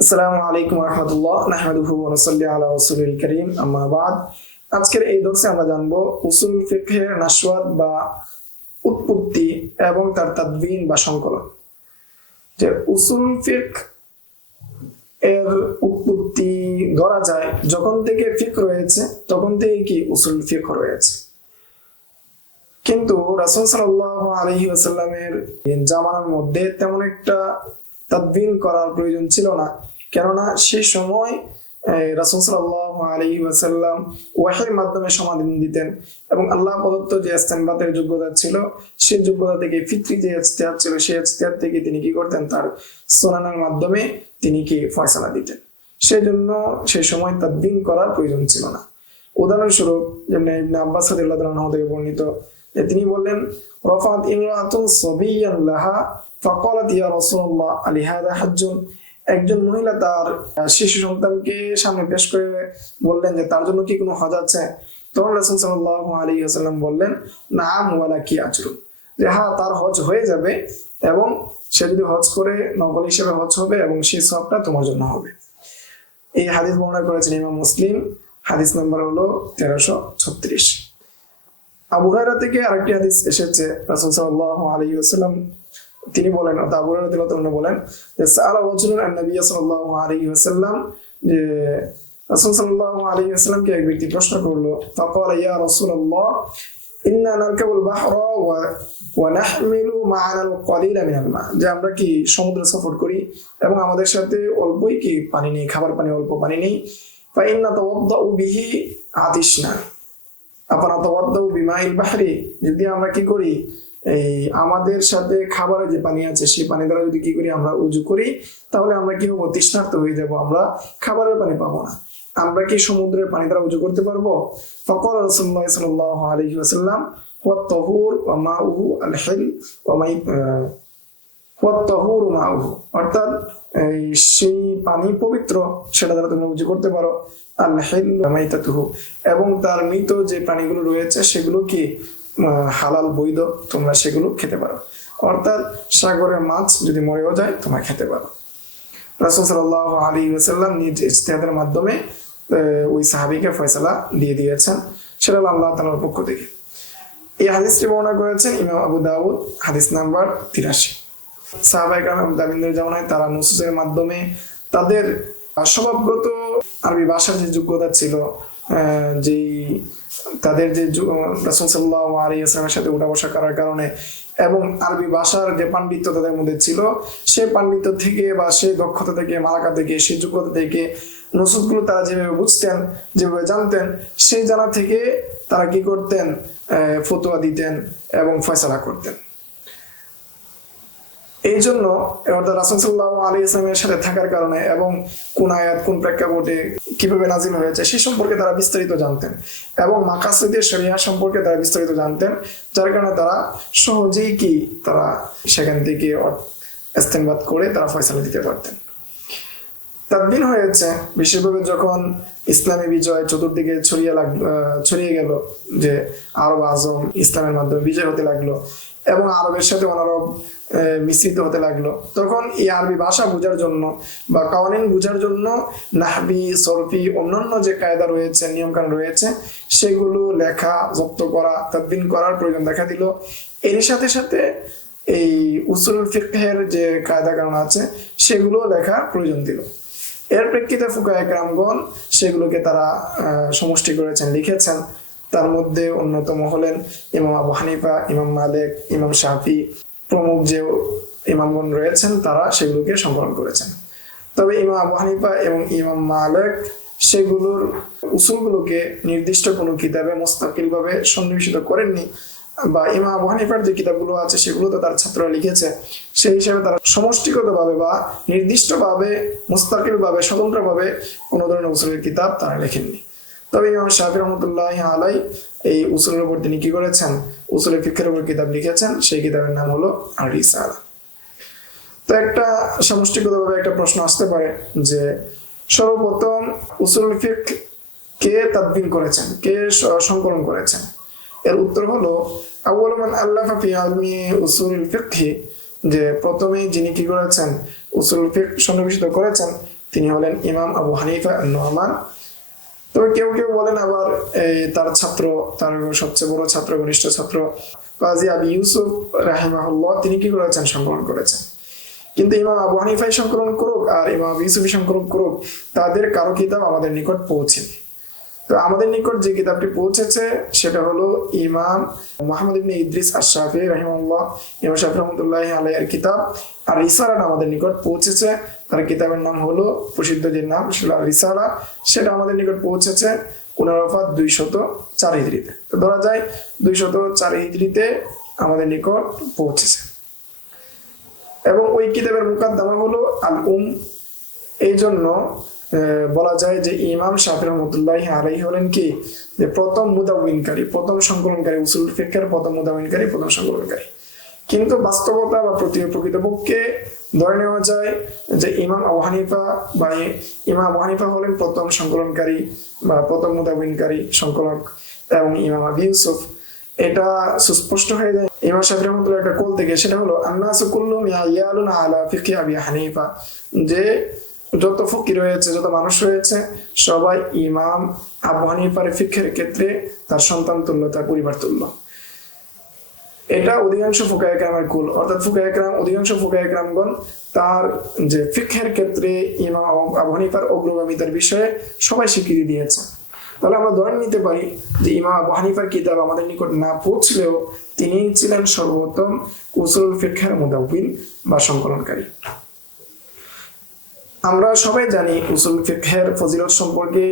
আসসালামু আলাইকুম ওয়া রাহমাতুল্লাহ নাহমাদুহু ওয়া নুসাল্লি আলা রাসূলিল কারীম আম্মা বাদ। আজকের এই দর্শে আমরা জানবো উসুল ফিকহের নাশওয়াত বা উৎপত্তি এবং তার তাদবিন বা সংকলন। যে উসুল ফিকহ এর উৎপত্তি ধরা যায় যখন থেকে ফিকহ রয়েছে তখন থেকে কি উসুল ফিকহ রয়েছে। কিন্তু রাসূল সাল্লাল্লাহু আলাইহি ওয়াসাল্লামের জামানার মধ্যে তেমন একটা তাদবিন করার প্রয়োজন ছিল না, কেননা সেই সময় রাসূল সাল্লাল্লাহু আলাইহি ওয়াসাল্লাম ওয়াহীর মাধ্যমে সমাধান দিতেন এবং আল্লাহ প্রদত্ত যে ইস্তেনবাতের যোগ্যতা ছিল সেই যোগ্যতা থেকে ফিতরি যে ইজতিহাদ ছিল সেই ইজতিহাদ থেকে তিনি কি করতেন, তার সুনানের মাধ্যমে তিনি কি ফয়সালা দিতেন। সেই জন্য সেই সময় তাদবিন করার প্রয়োজন ছিল না। উদাহরণস্বরূপ যেমন ইবনে আব্বাস রাদিয়াল্লাহু আনহু থেকে বর্ণিত যে তিনি বললেন, রাফাত ইমরাতুন সাবিয়ান লাহা ফাকালাত ইয়া রাসূলুল্লাহ আলি হাযা হাজ্জুন। একজন মহিলা তার শিশু সন্তানকে সামনে পেশ করে বললেন যে তার জন্য কি কোনো হজ আছে। তখন রাসূল সাল্লাল্লাহু আলাইহি ওয়াসাল্লাম বললেন, নাআম ওয়ালাকি আজরুন, যে হ্যাঁ তার হজ হয়ে যাবে এবং সে যদি হজ করে নফল হিসেবে হজ হবে এবং সেই সওয়াবটা তোমার জন্য হবে। এই হাদিস বর্ণনা করেছেন ইমাম মুসলিম, হাদিস নাম্বার হলো 1336। আবু হুরায়রা থেকে আরেকটি হাদিস এসেছে, রাসূল সাল্লাল্লাহু আলাইহি ওয়াসাল্লাম তিনি বলেন, আবু হুরায়রা রাদিয়াল্লাহু আনহু বলেন যে সাআলা রাজুলুন আন-নবী সাল্লাল্লাহু আলাইহি ওয়াসাল্লাম, যে রাসূল সাল্লাল্লাহু আলাইহি ওয়াসাল্লামকে এক ব্যক্তি প্রশ্ন করলো, ফাকালা ইয়া রাসূলুল্লাহ ইন্না নারকাবুল বাহরা ওয়া নাহমিলু মা'ানা আল-কলিলা মিনাল মা, যে আমরা কি সমুদ্র সফর করি এবং আমাদের সাথে অল্পই কি পানি নেই, খাবার পানি অল্প পানি নেই। ফা ইন্না তাওয়াদ্দাউ বিহি আতিশনা আফানা তাওয়াদ্দাউ বিমাইল বাহরি, যদি আমরা কি করি এই আমাদের সাথে খাবারের যে পানি আছে সেই পানি দ্বারা যদি কি করি আমরা উযু করি, তাহলে আমরা কি হবো, তৃষ্ণার্ত হয়ে যাব, আমরা খাবারের পানি পাবো না। আমরা কি সমুদ্রের পানি দ্বারা উযু করতে পারবো? ফাকাল রাসূলুল্লাহ সাল্লাল্লাহু আলাইহি ওয়াসাল্লাম ওয়াত তাহুর ওয়া মাউহু আল-হিল ওয়া ওয়াত তাহুর মাউহু, অর্থাৎ সেই পানি পবিত্র, সেটা দ্বারা তুমি উযু করতে পারো। আল-হিল ওয়া মাইতাতুহু, এবং তার মৃত যে প্রাণীগুলো রয়েছে সেগুলো কি হালাল বৈধ, তোমরা সেগুলো খেতে পারো। অর্থাৎ সাগরের মাছ যদি মরেও যায় তোমরা খেতে পারো। রাসূল সাল্লাল্লাহু আলাইহি ওয়াসাল্লাম নিজ ইজতিহাদের মাধ্যমে ওই সাহাবীকে ফয়সালা দিয়ে দিয়েছেন, সেটা আল্লাহ তাআলার পক্ষ থেকে। এই হাদিসটি বর্ণনা করেছেন ইমাম আবু দাউদ, হাদিস নাম্বার 83। সাহাবায়ে কেরাম তাবিঈনদের জামানায় তারা নুসুসের মাধ্যমে তাদের স্বভাবগত আরবি ভাষার যে যোগ্যতা ছিল, যে তাদের যে রাসূল সাল্লাল্লাহু আলাইহি ওয়াসাল্লামের সাথে উঠা বসা করার কারণে এবং আরবি ভাষার যে পাণ্ডিত্য তাদের মধ্যে ছিল, সেই পাণ্ডিত্য থেকে বা সেই দক্ষতা থেকে, মালাকা থেকে, সেই যোগ্যতা থেকে নসুসগুলো তারা যেভাবে বুঝতেন, যেভাবে জানতেন, সেই জানা থেকে তারা কি করতেন, ফতোয়া দিতেন এবং ফয়সালা করতেন। এই জন্য রাসূল সাল্লাল্লাহু আলাইহি ওয়াসাল্লামের সাথে থাকার কারণে এবং কোন আয়াত কোন প্রেক্ষাপটে কিভাবে নাজিল হয়েছে সেই সম্পর্কে তারা বিস্তারিত জানতেন এবং মাকাসিদে শরিয়া সম্পর্কে তারা বিস্তারিত জানতেন, যার কারণে তারা সহজেই কি তারা সেখান থেকে ইস্তেনবাত করে তারা ফয়সালা দিতে পারতেন। তাদবিন হয়েছে বিশেষভাবে যখন ইসলামী বিজয় চতুর্দিকে ছড়িয়ে গেল, যে আরব আজম ইসলামের মাধ্যমে বিজয় হতে লাগলো এবং আরবের সাথে অনারব মিশ্রিত হতে লাগলো, তখন এই আরবি ভাষা বোঝার জন্য বা কাওয়ানিন বোঝার জন্য নাহবি, সরফি, অন্যান্য যে কায়দা রয়েছে, নিয়মকানুন রয়েছে, সেগুলো লেখা, জব্দ করা, তাদবিন করার প্রয়োজন দেখা দিল। এর সাথে সাথে এই উসুল ফিকহের যে কায়দা কানুন আছে সেগুলো লেখার প্রয়োজন দিল। এর প্রেক্ষিতে ফুকাহায়ে কেরামগণ সেগুলোকে তারা সমষ্টি করেছেন, লিখেছেন। তার মধ্যে অন্যতম হলেন ইমাম আবু হানিফা, ইমাম মালিক, ইমাম শাফি প্রমুখ যে ইমামগণ রয়েছেন, তারা সেগুলোকে সংকলন করেছেন। তবে ইমাম আবু হানিফা এবং ইমাম মালিক সেগুলোর উসুলগুলোকে নির্দিষ্ট কোনো কিতাবে মুস্তাকিল ভাবে সন্নিবেশিত করেননি, বা ইমাম আবু হানিফার যে কিতাবগুলো আছে সেগুলো তো তার ছাত্ররা লিখেছে, সেই হিসেবে তারা সমষ্টিগতভাবে বা নির্দিষ্টভাবে মুস্তাকিলভাবে স্বতন্ত্রভাবে কোনো ধরনের উসুলের কিতাব তারা লেখেননি। তবে ইমাম শাফি রাহমাতুল্লাহি আলাইহি এই উসুলের উপর তিনি কি করেছেন, উসুলের ফিকহের উপর কিতাব লিখেছেন, সেই কিতাবের নাম হলো আর-রিসালা। তো একটা সমষ্টিগতভাবে একটা প্রশ্ন আসতে পারে যে সর্বপ্রথম উসুল ফিকহ কে তাদবিন করেছেন, কে সংকলন করেছেন? এর উত্তর হলো আউয়ালু মান আল্লাফা ফি ইলমি উসুলিল ফিকহ, যে প্রথমেই যিনি কি করেছেন, উসুল ফিকহ সন্নিবেশিত করেছেন, তিনি হলেন ইমাম আবু হানিফা আন-নু'মান। তবে কেউ কেউ বলেন আবার তার ছাত্র, তার সবচেয়ে বড় ছাত্র, ঘনিষ্ঠ ছাত্র কাজী আবু ইউসুফ রাহিমাহুল্লাহ, তিনি কি করেছেন? সংকলন করেছেন। কিন্তু ইমাম আবু হানিফাই সংকলন করুক আর ইমাম আবু ইউসুফই সংকলন করুক, তাদের কারো কিতাব আমাদের নিকট পৌঁছেনি। তো আমাদের নিকট যে কিতাবটি পৌঁছেছে সেটা হলো ইমাম মুহাম্মদ ইবনে ইদ্রিস আশ-শাফিঈ রাহিমাহুল্লাহ, ইমাম শাফিঈ রাহমাতুল্লাহি আলাইহির কিতাব আর রিসালাটা আমাদের নিকট পৌঁছেছে। তার কিতাবের নাম হলো, প্রসিদ্ধ যে নাম সেটা রিসালা, সেটা আমাদের নিকট পৌঁছেছে 204 হিজরিতে। তো ধরা যায় 204 হিজরিতে আমাদের নিকট পৌঁছেছে। এবং ওই কিতাবের মুকাদ্দামা হলো আল-উম। এই জন্য বলা যায় যে ইমাম শাফিঈ রাহমাতুল্লাহি আলাইহি হলেন কি, যে প্রথম মুদাউইনকারী, প্রথম সংকলনকারী, উসুল ফিকহের প্রথম মুদাউইনকারী, প্রথম সংকলনকারী। কিন্তু বাস্তবতা বা প্রকৃতপক্ষে ধরে নেওয়া যায় যে ইমাম আবু হানিফা হলেন প্রথম সংকলনকারী বা প্রথম মুদাউইনকারী, সংকলক, এবং ইমাম আবু ইউসুফ। এটা সুস্পষ্ট হয়ে যায় ইমাম শাফিঈ রাহমাতুল্লাহ একটা কোল থেকে, সেটা হলো আন্নাসু কুল্লুহুম ইয়ায়ালুনা আলা ফিকহি আবি হানিফা, যে যত ফকি রয়েছে, যত মানুষ রয়েছে, সবাই ইমাম আবু হানিফার ফিকহের ক্ষেত্রে তার সন্তান তুল্য, তার পরিবার তুল্য। এটা অধিকাংশ ফুকায়ে কেরামের কুল, অর্থাৎ অধিকাংশ ফুকায়ে কেরামগণ তার যে ফিকহের ক্ষেত্রে ইমাম আবু হানিফার অগ্রগামিতার বিষয়ে সবাই স্বীকৃতি দিয়েছে। তাহলে আমরা ধরে নিতে পারি যে ইমাম আবু হানিফার কিতাব আমাদের নিকট না পৌঁছলেও তিনি ছিলেন সর্বোত্তম উসুল ফিকহের মুদাউবিন বা সংকলনকারী। আমরা সবাই জানি উসুল ফিকহের ফজিলত সম্পর্কে,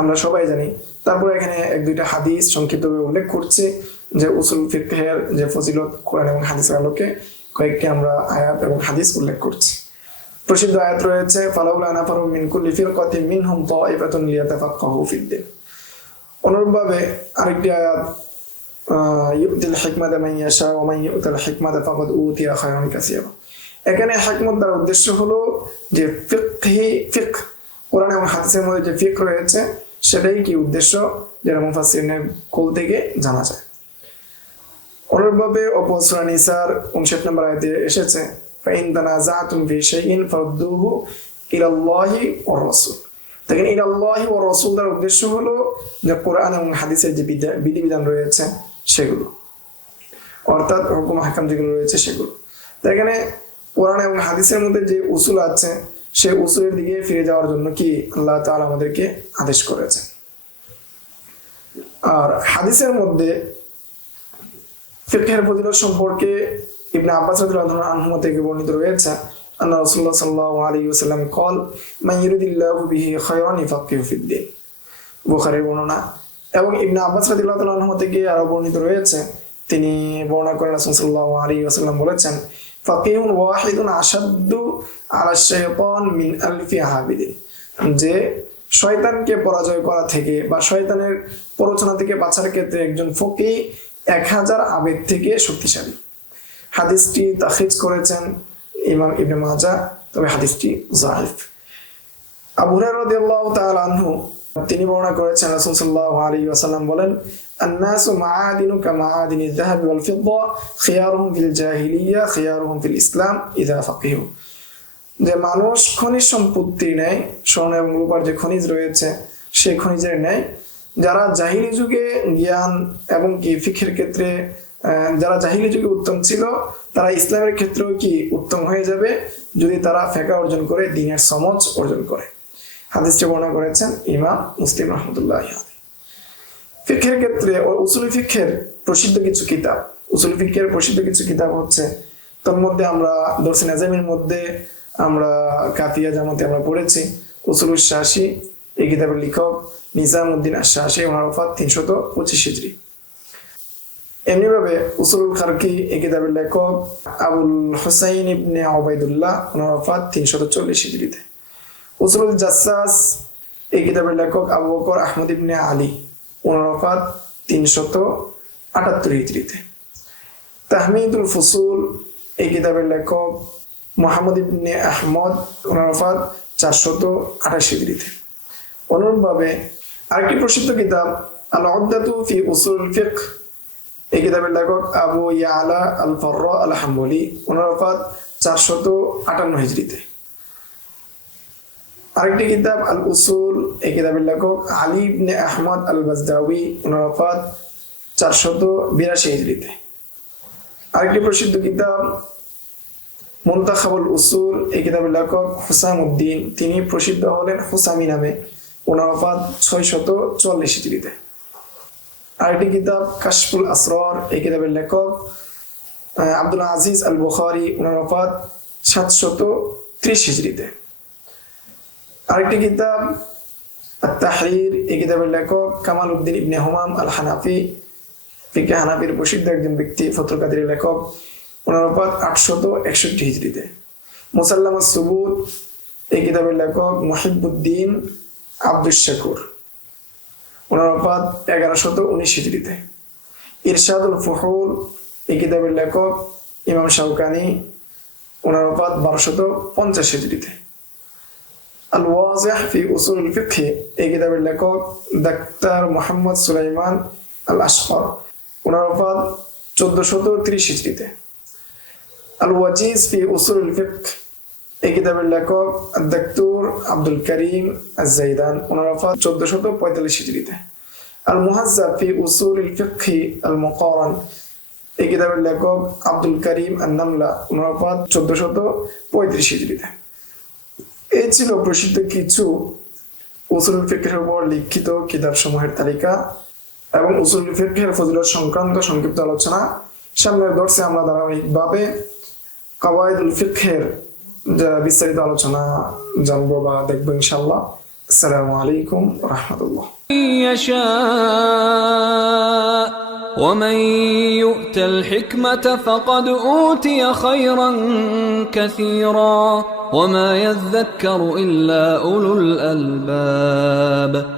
আমরা সবাই জানি। তারপরে এখানে এক দুইটা হাদিস সংক্ষিপ্তভাবে উল্লেখ করছে যে উসুল ফিকহের যে ফজিলত, কোরআন এবং হাদিসের আলোকে কয়েকটি আমরা আয়াত এবং হাদিস উল্লেখ করছি। প্রসিদ্ধ আয়াত রয়েছে, ফালাউলা নাফারু মিন কুল্লি ফিরকাতিন মিনহুম তাইফাতুন লিয়াতাফাক্কাহু ফিদ-দীন। অনুরূপভাবে আরেকটি আয়াত, ইউতিল হিকমাতা মান ইয়াশা ওয়া মান ইউতিল হিকমাতা ফাকাদ উতিয়া খায়রান কাসীরা। এখানে হিকমত দ্বারা উদ্দেশ্য হলো যে ফিকহ, কোরআন এবং হাদিসের মধ্যে যে ফিকহ রয়েছে সেটাই কি উদ্দেশ্য, যেটা মুফাসসিরিনের কোল থেকে জানা যায়। অনুরূপভাবে সূরা নিসার 59 নম্বর আয়াতে এসেছে, ফাইন তানাযাতুম ফি শাইইন ফারুদ্দুহু ইলাল্লাহি ওয়ার রাসূল। দেখেন, ইলাল্লাহি ওয়ার রাসূল দ্বারা উদ্দেশ্য হলো যে কোরআন এবং হাদিসের যে বিধিবিধান রয়েছে সেগুলো, অর্থাৎ হুকুম হাকাম যেগুলো রয়েছে সেগুলো। তো এখানে কোরআন এবং হাদিসের মধ্যে যে উসুল আছে সেই উসুলের দিকে ফিরে যাওয়ার জন্য কি আল্লাহ তাআলা আমাদেরকে আদেশ করেছেন। আর হাদিসের মধ্যে ফিকহের ফজিলত সম্পর্কে ইবনে আব্বাস রাদিয়াল্লাহু আনহু থেকে বর্ণিত রয়েছে, আন্না রাসূলুল্লাহ সাল্লাল্লাহু আলাইহি ওয়াসাল্লাম قال মান ইউরিদিল্লাহু বিহি খায়রান ইফাক্কিহু ফিদ-দীন, বুখারীর বর্ণনা। এবং ইবনে আব্বাস রাদিয়াল্লাহু আনহু থেকে আরো বর্ণিত রয়েছে, তিনি বর্ণনা করেন রাসূল সাল্লাল্লাহু আলাইহি ওয়াসাল্লাম বলেছেন, ফাকিহুন ওয়াহিদুন আশাদ্দু আলা শাইতান মিন আলফি আবিদিন, যে শয়তানকে পরাজয় করা থেকে বা শয়তানের প্ররোচনা থেকে বাঁচার ক্ষেত্রে একজন ফকিহ 1000 আবেদ থেকে শক্তিশালী। হাদিসটি তাখরিজ করেছেন ইমাম ইবনে মাজাহ, তবে হাদিসটি যায়েফ। আবু হুরায়রা রাদিয়াল্লাহু তাআলা আনহু তিনি বর্ণনা করেছেন, রাসূল সাল্লাল্লাহু আলাইহি ওয়াসাল্লাম বলেন, আন-নাসু মাআদিনু কামাআদিনিয যাহাবি ওয়াল ফিদ্দা খিয়ারুহুম ফিল জাহিলিয়্যা খিয়ারুহুম ফিল ইসলাম ইযা ফাকিহু, যে মানুষ খনিজ সম্পত্তি নেয়, স্বর্ণ এবং রূপার যে খনিজ রয়েছে সেই খনিজের নেয়, যারা জাহিলি যুগে জ্ঞান এবং কি ফিকহের ক্ষেত্রে যারা জাহিলি যুগে উত্তম ছিল, তারা ইসলামের ক্ষেত্রেও কি উত্তম হয়ে যাবে যদি তারা ফিকহ অর্জন করে, দ্বীনের সমঝ অর্জন করে। হাদিসটি বর্ণনা করেছেন ইমাম মুসলিম রাহমাতুল্লাহি আলাইহি। ফিকহের ক্ষেত্রে উসুল ফিকহের প্রসিদ্ধ কিছু কিতাব, উসুল ফিকহের প্রসিদ্ধ কিছু কিতাব হচ্ছে, তার মধ্যে আমরা দরসে নাজামের মধ্যে আমরা কাতিয়া জামাতে আমরা পড়েছি উসুলুশ শাশি, এই কিতাবের লেখক নিজামউদ্দিন আশ-শাশি, ওনার ওফাত 325 হিজরি। এমনিভাবে উসুলুল খারকি, এই কিতাবের লেখক আবুল হুসাইন ইবনে উবাইদুল্লাহ, ওনার ওফাত 340 হিজরিতে। উসুলুল জাসসাস, এই কিতাবের লেখক আবু বকর আহমদ ইবনে আলী, ওনার ওফাত 378 হিজরিতে। তাহমিদুল ফুসুল, এই কিতাবের লেখক মুহাম্মদ ইবনে আহমদ, ওনার ওফাত 428 হিজরিতে। অনুরূপভাবে আরেকটি প্রসিদ্ধ কিতাব আল-উদ্দাতু ফি উসুল ফিকহ, এই কিতাবের লেখক আবু ইয়ালা আল-ফাররা আল-হাম্বলি, ওনার ওফাত 458 হিজরিতে। আরেকটি কিতাব আল উসুল, এই কিতাবের লেখক আলী ইবনে আহমদ আল বাজদাউই, ওনার ওফাত 482 হিজরিতে। আরেকটি প্রসিদ্ধ কিতাব মুনতাখাবুল উসুল, এই কিতাবের লেখক হুসাম উদ্দিন, তিনি প্রসিদ্ধ হলেন হুসামি নামে, ওনার ওফাত 644 হিজরিতে। আরেকটি কিতাব কাশফুল আসরার, এই কিতাবের লেখক আব্দুল আজিজ আল বুখারী, ওনার ওফাত 730 হিজরিতে। আরেকটি কিতাব আত-তাহরীর, এই কিতাবের লেখক কামাল উদ্দিন ইবনে হুমাম আল হানাফি, ফিকে হানাফির প্রসিদ্ধ একজন ব্যক্তি, ফতহুল কাদিরের লেখক, ওনার ওফাত 861 হিজরিতে। মুসাল্লাম আস-সুবুত, এই কিতাবের লেখক মুহিবুদ্দিন আব্দুশ শাকুর, ওনার ওফাত 1119 হিজরিতে। ইরশাদুল ফুহুল, এই কিতাবের লেখক ইমাম শাওকানি, ওনার ওফাত 1250 হিজরিতে। আল ওয়াজিহ ফি উসুল ফিকহ, এই কিতাবের লেখক ডাক্তার মুহাম্মদ সুলাইমান আল আশকর, ওনার ওফাত 1430 হিজরিতে। আল ওয়াজিজ ফি উসুল ফিকহ, এই কিতাবের লেখক ডাক্তার আব্দুল করিম আজ-জাইদান, ওনার ওফাত 1445 হিজরিতে। আল মুহাজ্জাব ফি উসুল ফিকহ আল মুকারান, এই কিতাবের লেখক আব্দুল করিম আন-নামলা, ওনার ওফাত 1435 হিজরিতে। এই ছিল প্রসিদ্ধ কিছু উসুল ফিকহের উপর লিখিত কিতাব সমূহের তালিকা এবং উসুল ফিকহের ফজিলত সংক্রান্ত সংক্ষিপ্ত আলোচনা। সামনের দর্শে আমরা ধারাবাহিকভাবে কাওয়াইদুল ফিকহের বিস্তারিত আলোচনা জানবো বা দেখবো ইনশাআল্লাহ। আসসালামু আলাইকুম ওয়া রাহমাতুল্লাহ। ومن يؤت الحكمة فقد أوتي خيرا كثيرا وما يذكر إلا أولو الألباب